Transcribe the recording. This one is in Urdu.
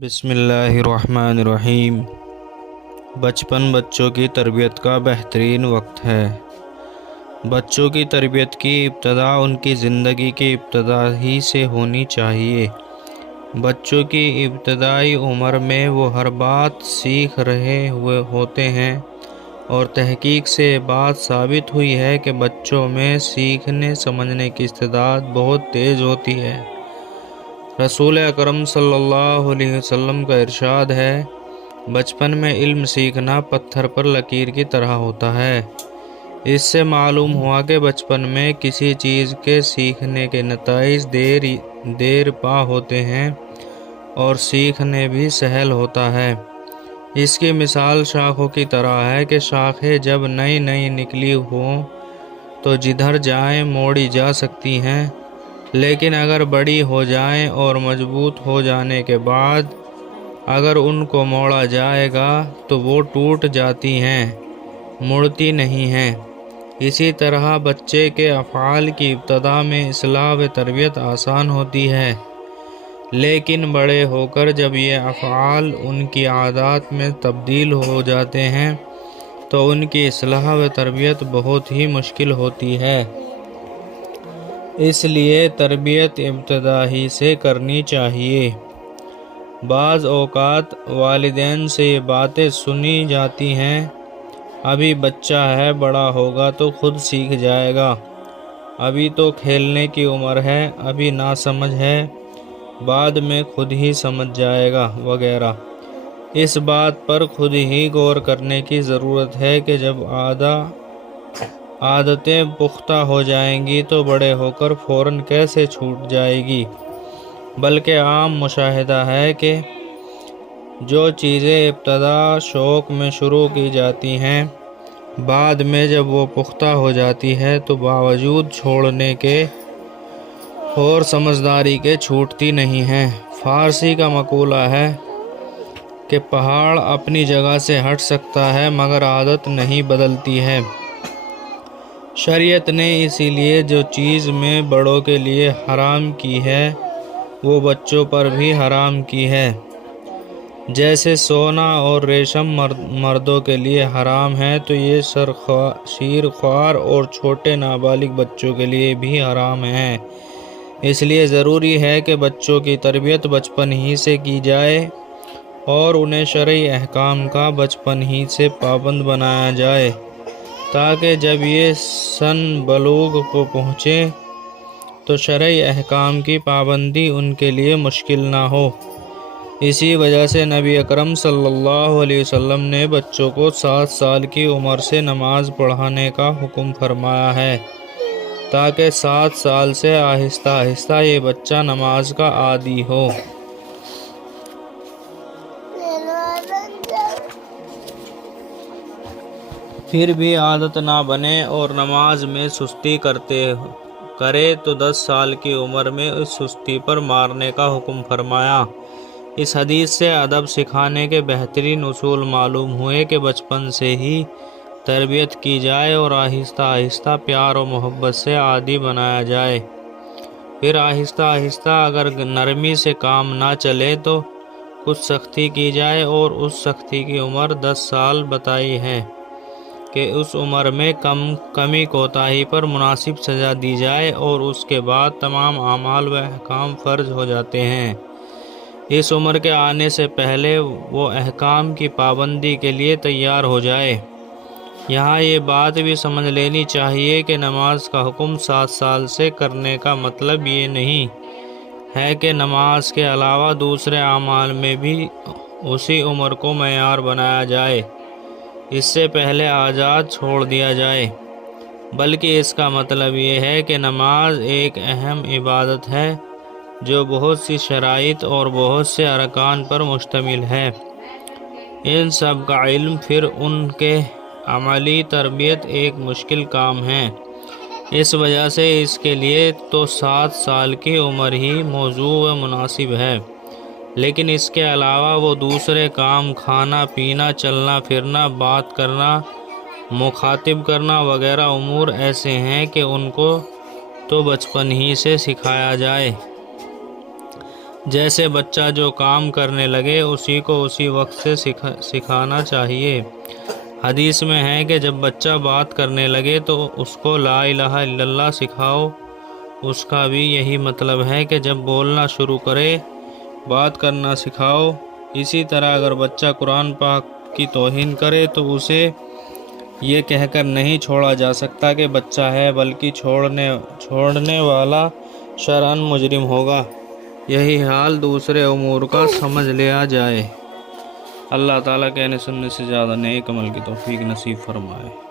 بسم اللہ الرحمن الرحیم۔ بچپن بچوں کی تربیت کا بہترین وقت ہے۔ بچوں کی تربیت کی ابتدا ان کی زندگی کی ابتدا ہی سے ہونی چاہیے۔ بچوں کی ابتدائی عمر میں وہ ہر بات سیکھ رہے ہوتے ہیں اور تحقیق سے یہ بات ثابت ہوئی ہے کہ بچوں میں سیکھنے سمجھنے کی استعداد بہت تیز ہوتی ہے۔ رسول اکرم صلی اللہ علیہ وسلم کا ارشاد ہے، بچپن میں علم سیکھنا پتھر پر لکیر کی طرح ہوتا ہے۔ اس سے معلوم ہوا کہ بچپن میں کسی چیز کے سیکھنے کے نتائج دیر پا ہوتے ہیں اور سیکھنے بھی سہل ہوتا ہے۔ اس کی مثال شاخوں کی طرح ہے کہ شاخیں جب نئی نکلی ہوں تو جدھر جائیں موڑی جا سکتی ہیں، لیکن اگر بڑی ہو جائیں اور مضبوط ہو جانے کے بعد اگر ان کو موڑا جائے گا تو وہ ٹوٹ جاتی ہیں، مڑتی نہیں ہیں۔ اسی طرح بچے کے افعال کی ابتدا میں اصلاح و تربیت آسان ہوتی ہے، لیکن بڑے ہو کر جب یہ افعال ان کی عادات میں تبدیل ہو جاتے ہیں تو ان کی اصلاح و تربیت بہت ہی مشکل ہوتی ہے۔ اس لیے تربیت ابتدا ہی سے کرنی چاہیے۔ بعض اوقات والدین سے یہ باتیں سنی جاتی ہیں، ابھی بچہ ہے، بڑا ہوگا تو خود سیکھ جائے گا، ابھی تو کھیلنے کی عمر ہے، ابھی ناسمجھ ہے، بعد میں خود ہی سمجھ جائے گا وغیرہ۔ اس بات پر خود ہی غور کرنے کی ضرورت ہے کہ جب عادتیں پختہ ہو جائیں گی تو بڑے ہو کر فوراً کیسے چھوٹ جائے گی۔ بلکہ عام مشاہدہ ہے کہ جو چیزیں ابتدا شوق میں شروع کی جاتی ہیں، بعد میں جب وہ پختہ ہو جاتی ہے تو باوجود چھوڑنے کے اور سمجھداری کے چھوٹتی نہیں ہیں۔ فارسی کا مقولہ ہے کہ پہاڑ اپنی جگہ سے ہٹ سکتا ہے مگر عادت نہیں بدلتی ہے۔ شریعت نے اسی لیے جو چیز میں بڑوں کے لیے حرام کی ہے وہ بچوں پر بھی حرام کی ہے۔ جیسے سونا اور ریشم مردوں کے لیے حرام ہے تو یہ شیرخوار اور چھوٹے نابالغ بچوں کے لیے بھی حرام ہے۔ اس لیے ضروری ہے کہ بچوں کی تربیت بچپن ہی سے کی جائے اور انہیں شرعی احکام کا بچپن ہی سے پابند بنایا جائے تاکہ جب یہ سن بلوغ کو پہنچے تو شرعی احکام کی پابندی ان کے لیے مشکل نہ ہو۔ اسی وجہ سے نبی اکرم صلی اللہ علیہ وسلم نے بچوں کو 7 سال کی عمر سے نماز پڑھانے کا حکم فرمایا ہے تاکہ 7 سال سے آہستہ آہستہ یہ بچہ نماز کا عادی ہو۔ پھر بھی عادت نہ بنے اور نماز میں سستی کرے تو 10 سال کی عمر میں اس سستی پر مارنے کا حکم فرمایا۔ اس حدیث سے ادب سکھانے کے بہترین اصول معلوم ہوئے کہ بچپن سے ہی تربیت کی جائے اور آہستہ آہستہ پیار و محبت سے عادی بنایا جائے۔ پھر آہستہ آہستہ اگر نرمی سے کام نہ چلے تو کچھ سختی کی جائے اور اس سختی کی عمر 10 سال بتائی ہے کہ اس عمر میں کمی کوتاہی پر مناسب سزا دی جائے اور اس کے بعد تمام اعمال و احکام فرض ہو جاتے ہیں۔ اس عمر کے آنے سے پہلے وہ احکام کی پابندی کے لیے تیار ہو جائے۔ یہاں یہ بات بھی سمجھ لینی چاہیے کہ نماز کا حکم 7 سال سے کرنے کا مطلب یہ نہیں ہے کہ نماز کے علاوہ دوسرے اعمال میں بھی اسی عمر کو معیار بنایا جائے، اس سے پہلے آزاد چھوڑ دیا جائے، بلکہ اس کا مطلب یہ ہے کہ نماز ایک اہم عبادت ہے جو بہت سی شرائط اور بہت سے ارکان پر مشتمل ہے۔ ان سب کا علم پھر ان کے عملی تربیت ایک مشکل کام ہے۔ اس وجہ سے اس کے لیے تو 7 سال کی عمر ہی موزوں و مناسب ہے، لیکن اس کے علاوہ وہ دوسرے کام کھانا پینا، چلنا پھرنا، بات کرنا، مخاطب کرنا وغیرہ امور ایسے ہیں کہ ان کو تو بچپن ہی سے سکھایا جائے۔ جیسے بچہ جو کام کرنے لگے اسی کو اسی وقت سے سکھانا چاہیے۔ حدیث میں ہے کہ جب بچہ بات کرنے لگے تو اس کو لا الہ الا اللہ سکھاؤ۔ اس کا بھی یہی مطلب ہے کہ جب بولنا شروع کرے بات کرنا سکھاؤ۔ اسی طرح اگر بچہ قرآن پاک کی توہین کرے تو اسے یہ کہہ کر نہیں چھوڑا جا سکتا کہ بچہ ہے، بلکہ چھوڑنے والا شرعاً مجرم ہوگا۔ یہی حال دوسرے امور کا سمجھ لیا جائے۔ اللہ تعالیٰ کہنے سننے سے زیادہ نیک عمل کی توفیق نصیب فرمائے۔